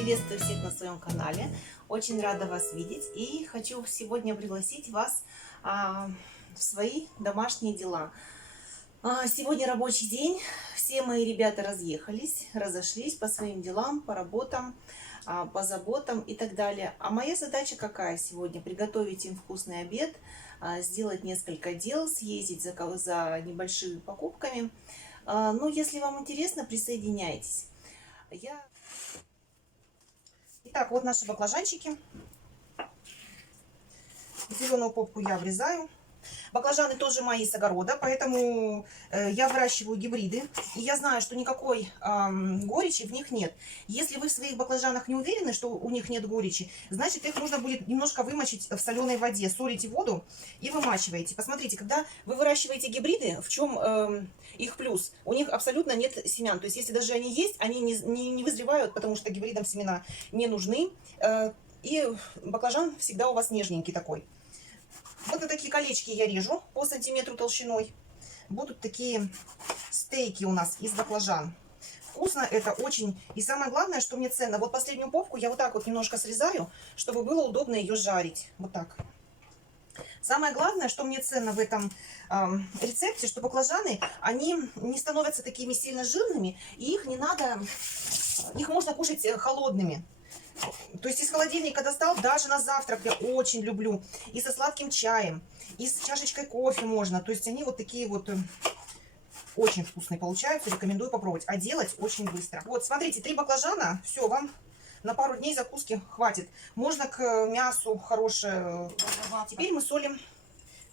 Приветствую всех на своем канале. Очень рада вас видеть и хочу сегодня пригласить вас в свои домашние дела. Сегодня рабочий день. Все мои ребята разошлись по своим делам, по работам, по заботам и так далее. А моя задача какая сегодня? Приготовить им вкусный обед, сделать несколько дел, съездить за небольшими покупками. Ну, если вам интересно, присоединяйтесь. Итак, вот наши баклажанчики. Зеленую попку я обрезаю. Баклажаны тоже мои с огорода, поэтому я выращиваю гибриды. И я знаю, что никакой горечи в них нет. Если вы в своих баклажанах не уверены, что у них нет горечи, значит, их нужно будет немножко вымочить в соленой воде. Солите воду и вымачиваете. Посмотрите, когда вы выращиваете гибриды, в чем их плюс? У них абсолютно нет семян. То есть, если даже они есть, они не вызревают, потому что гибридам семена не нужны. И баклажан всегда у вас нежненький такой. Вот на такие колечки я режу по сантиметру толщиной. Будут такие стейки у нас из баклажан. Вкусно это очень. И самое главное, что мне ценно, вот последнюю попку я вот так вот немножко срезаю, чтобы было удобно ее жарить. Вот так. Самое главное, что мне ценно в этом рецепте, что баклажаны, они не становятся такими сильно жирными, и их не надо, их можно кушать холодными. То есть из холодильника достал, даже на завтрак я очень люблю. И со сладким чаем, и с чашечкой кофе можно. То есть они вот такие вот очень вкусные получаются. Рекомендую попробовать. А делать очень быстро. Вот, смотрите, 3 баклажана. Все, вам на пару дней закуски хватит. Можно к мясу хорошее. Теперь мы солим.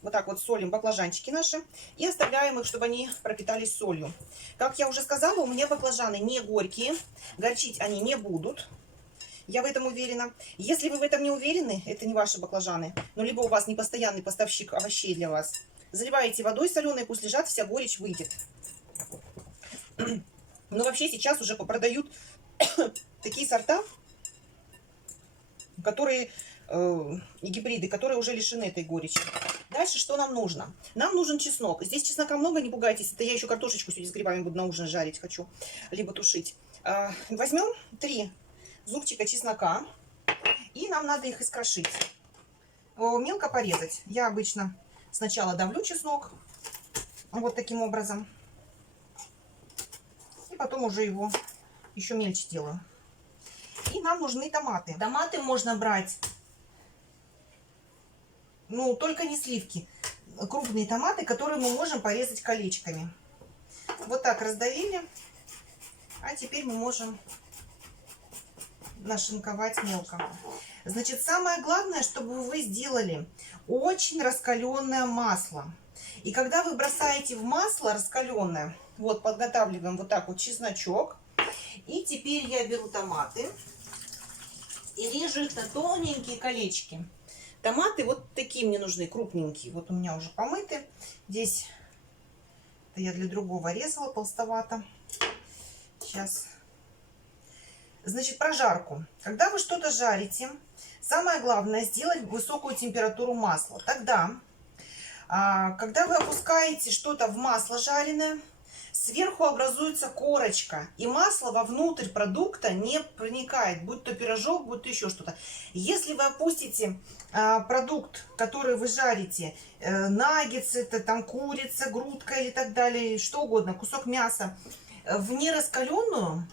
Вот так вот солим баклажанчики наши. И оставляем их, чтобы они пропитались солью. Как я уже сказала, у меня баклажаны не горькие. Горчить они не будут. Я в этом уверена. Если вы в этом не уверены, это не ваши баклажаны, но либо у вас не постоянный поставщик овощей для вас, заливаете водой соленой, пусть лежат, вся горечь выйдет. Но вообще сейчас уже продают такие сорта, которые и гибриды, которые уже лишены этой горечи. Дальше что нам нужно? Нам нужен чеснок. Здесь чеснока много, не пугайтесь. Это я еще картошечку сегодня с грибами буду на ужин жарить хочу, либо тушить. Возьмем 3 зубчика чеснока, и нам надо их искрошить, мелко порезать. Я обычно сначала давлю чеснок вот таким образом, и потом уже его еще мельче делаю. И нам нужны томаты. Томаты можно брать, ну, только не сливки, крупные томаты, которые мы можем порезать колечками. Вот так раздавили, а теперь мы можем нашинковать мелко. Значит, самое главное, чтобы вы сделали очень раскаленное масло. И когда вы бросаете в масло раскаленное, вот подготавливаем вот так вот чесночок. И теперь я беру томаты и режу их на тоненькие колечки. Томаты вот такие мне нужны, крупненькие. Вот у меня уже помыты. Здесь это я для другого резала, толстовато. Сейчас. Значит, прожарку. Когда вы что-то жарите, самое главное сделать высокую температуру масла. Тогда, когда вы опускаете что-то в масло жареное, сверху образуется корочка, и масло вовнутрь продукта не проникает, будь то пирожок, будь то еще что-то. Если вы опустите продукт, который вы жарите, наггетсы, это там курица, грудка или так далее, что угодно, кусок мяса, в нераскаленную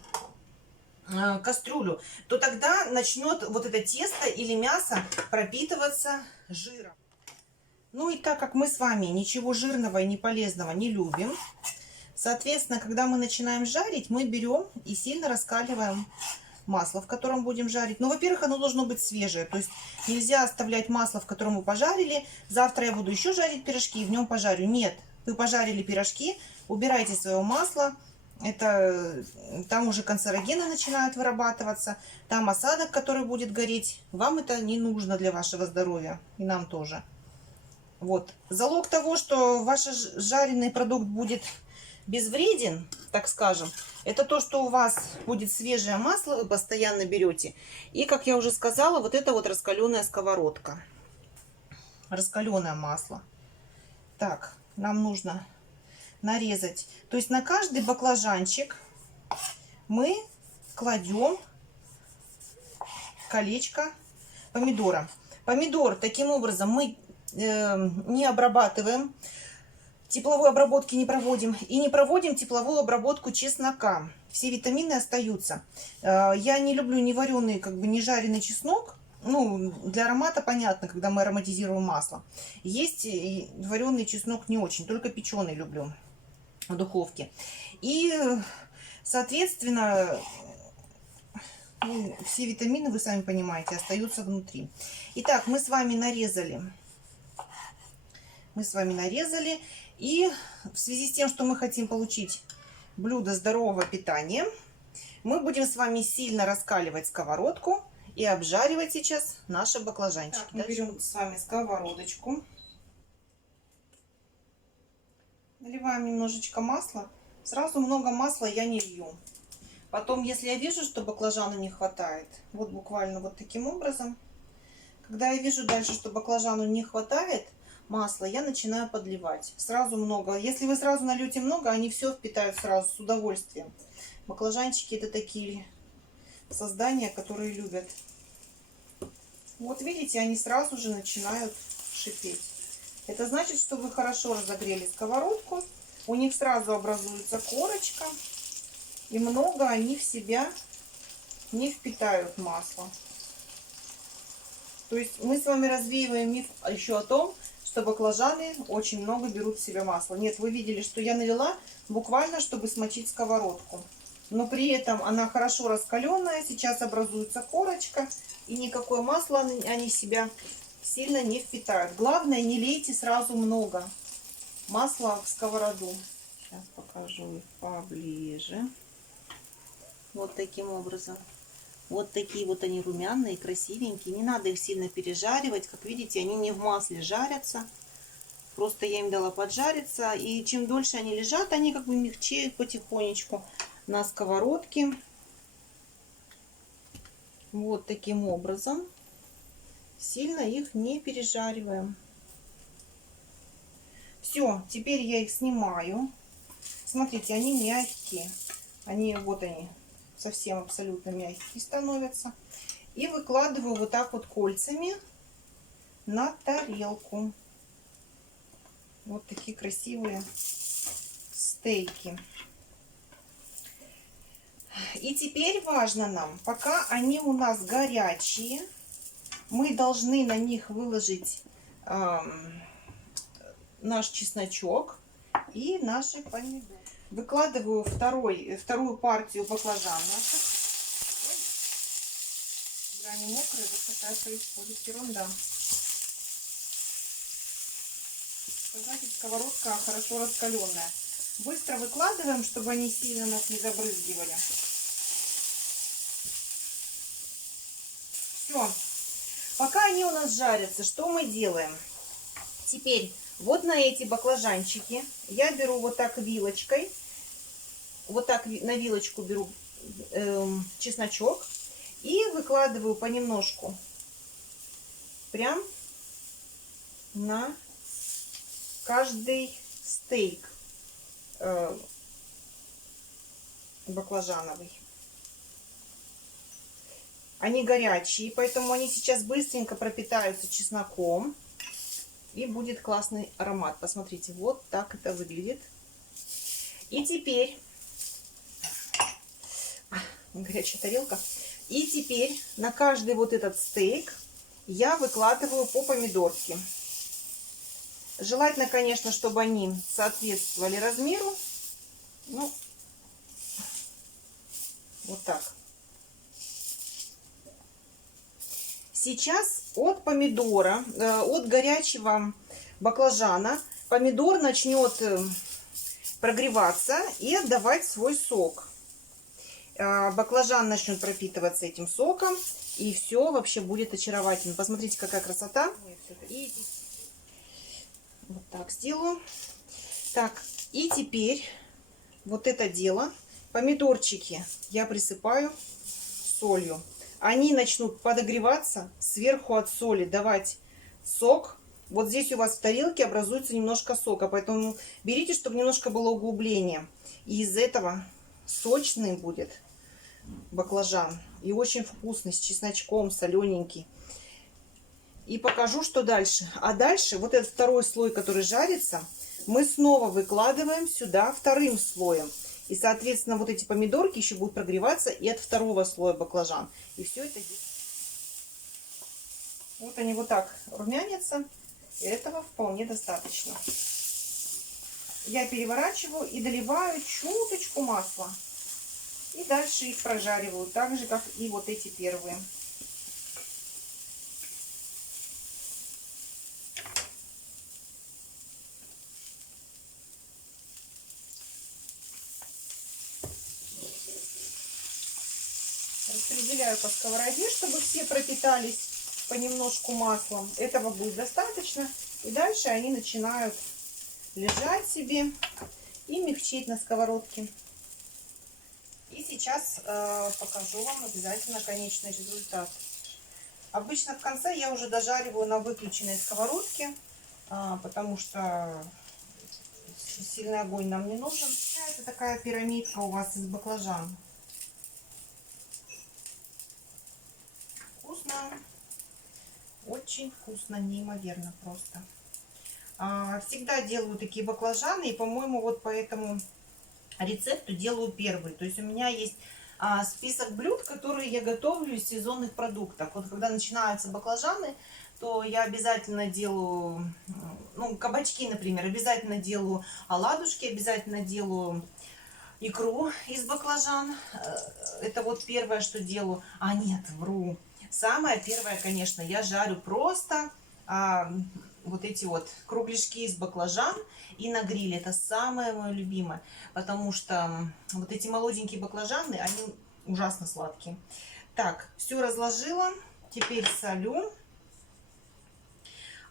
кастрюлю, то тогда начнет вот это тесто или мясо пропитываться жиром. Ну и так как мы с вами ничего жирного и неполезного не любим, соответственно, когда мы начинаем жарить, мы берем и сильно раскаливаем масло, в котором будем жарить. Ну, во-первых, оно должно быть свежее, то есть нельзя оставлять масло, в котором мы пожарили. Завтра я буду еще жарить пирожки и в нем пожарю. Нет, вы пожарили пирожки, убирайте свое масло. Это там уже канцерогены начинают вырабатываться, там осадок, который будет гореть. Вам это не нужно для вашего здоровья, и нам тоже. Вот. Залог того, что ваш жареный продукт будет безвреден, так скажем, это то, что у вас будет свежее масло, вы постоянно берете. И, как я уже сказала, вот это вот раскаленная сковородка. Раскаленное масло. Так, нам нужно нарезать. То есть на каждый баклажанчик мы кладем колечко помидора. Помидор таким образом мы не обрабатываем, тепловой обработки не проводим. И не проводим тепловую обработку чеснока. Все витамины остаются. Я не люблю ни вареный, как бы не жареный чеснок. Ну, для аромата понятно, когда мы ароматизируем масло. Есть и вареный чеснок не очень, только печеный люблю в духовке. И, соответственно, ну, все витамины, вы сами понимаете, остаются внутри. Итак, мы с вами нарезали. И в связи с тем, что мы хотим получить блюдо здорового питания, мы будем с вами сильно раскаливать сковородку и обжаривать сейчас наши баклажанчики. Так, мы берем с вами сковородочку. Наливаем немножечко масла. Сразу много масла я не лью. Потом, если я вижу, что баклажану не хватает, вот буквально вот таким образом, когда я вижу дальше, что баклажану не хватает масла, я начинаю подливать. Сразу много. Если вы сразу нальете много, они все впитают сразу с удовольствием. Баклажанчики — это такие создания, которые любят. Вот видите, они сразу же начинают шипеть. Это значит, что вы хорошо разогрели сковородку. У них сразу образуется корочка. И много они в себя не впитают масло. То есть мы с вами развеиваем миф еще о том, что баклажаны очень много берут в себя масла. Нет, вы видели, что я налила буквально, чтобы смочить сковородку. Но при этом она хорошо раскаленная, сейчас образуется корочка, и никакое масло они в себя сильно не впитают. Главное, не лейте сразу много масла в сковороду. Сейчас покажу их поближе. Вот таким образом. Вот такие вот они румяные, красивенькие. Не надо их сильно пережаривать. Как видите, они не в масле жарятся. Просто я им дала поджариться. И чем дольше они лежат, они как бы мягчеют потихонечку на сковородке. Вот таким образом. Сильно их не пережариваем. Все, теперь я их снимаю. Смотрите, они мягкие. Вот они. Совсем абсолютно мягкие становятся. И выкладываю вот так вот кольцами на тарелку. Вот такие красивые стейки. И теперь важно нам, пока они у нас горячие, мы должны на них выложить наш чесночок и наши помидоры. Выкладываю вторую партию баклажан наших. Да, они мокрые, вот такая происходит ерунда. Значит, сковородка хорошо раскаленная. Быстро выкладываем, чтобы они сильно нас не забрызгивали. Все. Пока они у нас жарятся, что мы делаем? Теперь вот на эти баклажанчики я беру вот так вилочкой. Вот так на вилочку беру чесночок и выкладываю понемножку прям на каждый стейк баклажановый. Они горячие, поэтому они сейчас быстренько пропитаются чесноком и будет классный аромат. Посмотрите, вот так это выглядит. И теперь горячая тарелка. И теперь на каждый вот этот стейк я выкладываю по помидорке. Желательно, конечно, чтобы они соответствовали размеру. Ну, вот так. Сейчас от помидора, от горячего баклажана помидор начнет прогреваться и отдавать свой сок. Баклажан начнет пропитываться этим соком, и все вообще будет очаровательно. Посмотрите, какая красота. И вот так сделаю. Так, и теперь вот это дело. Помидорчики я присыпаю солью. Они начнут подогреваться, сверху от соли давать сок. Вот здесь у вас в тарелке образуется немножко сока, поэтому берите, чтобы немножко было углубление. И из этого сочный будет баклажан. И очень вкусный, с чесночком, солененький. И покажу, что дальше. А дальше вот этот второй слой, который жарится, мы снова выкладываем сюда вторым слоем. И, соответственно, вот эти помидорки еще будут прогреваться и от второго слоя баклажан. И все это... Вот они вот так румянятся. И этого вполне достаточно. Я переворачиваю и доливаю чуточку масла. И дальше их прожариваю, так же, как и вот эти первые. Распределяю по сковороде, чтобы все пропитались понемножку маслом. Этого будет достаточно. И дальше они начинают лежать себе и мягчить на сковородке. И сейчас покажу вам обязательно конечный результат. Обычно в конце я уже дожариваю на выключенной сковородке, потому что сильный огонь нам не нужен. Это такая пирамидка у вас из баклажан. Вкусно. Очень вкусно, неимоверно просто. Всегда делаю такие баклажаны, и, по-моему, вот по этому рецепту делаю первый. То есть у меня есть список блюд, которые я готовлю из сезонных продуктов. Вот когда начинаются баклажаны, то я обязательно делаю, ну, кабачки, например, обязательно делаю оладушки, обязательно делаю икру из баклажан. Это вот первое, что делаю. А нет, вру. Самое первое, конечно, я жарю просто вот эти вот кругляшки из баклажан и на гриле. Это самое мое любимое, потому что вот эти молоденькие баклажаны, они ужасно сладкие. Так, все разложила, теперь солю.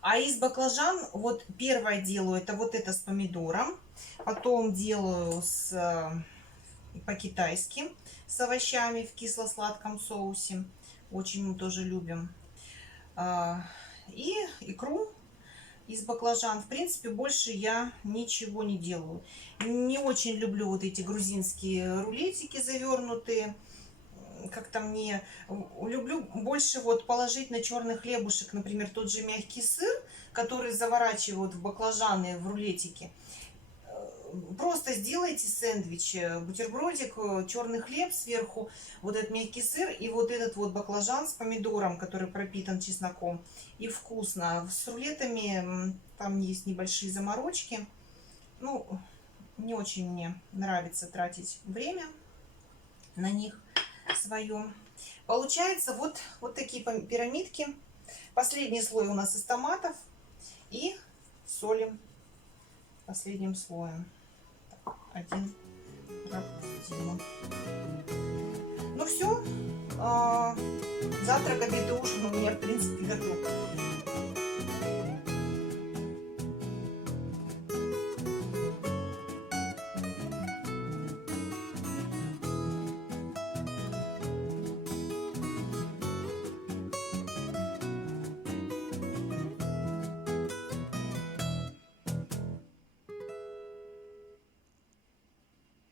А из баклажан вот первое делаю, это вот это с помидором, потом делаю по-китайски с овощами в кисло-сладком соусе. Очень мы тоже любим. И икру из баклажан. В принципе, больше я ничего не делаю. Не очень люблю вот эти грузинские рулетики завернутые. Как-то мне... Люблю больше вот положить на черный хлебушек, например, тот же мягкий сыр, который заворачивают в баклажаны, в рулетики. Просто сделайте сэндвич, бутербродик, черный хлеб сверху, вот этот мягкий сыр и вот этот вот баклажан с помидором, который пропитан чесноком. И вкусно. С рулетами там есть небольшие заморочки. Ну, не очень мне нравится тратить время на них свое. Получается вот такие пирамидки. Последний слой у нас из томатов. И солим последним слоем. Один пропустим. Ну все. Завтрак, обед и ужин у меня, в принципе, готов.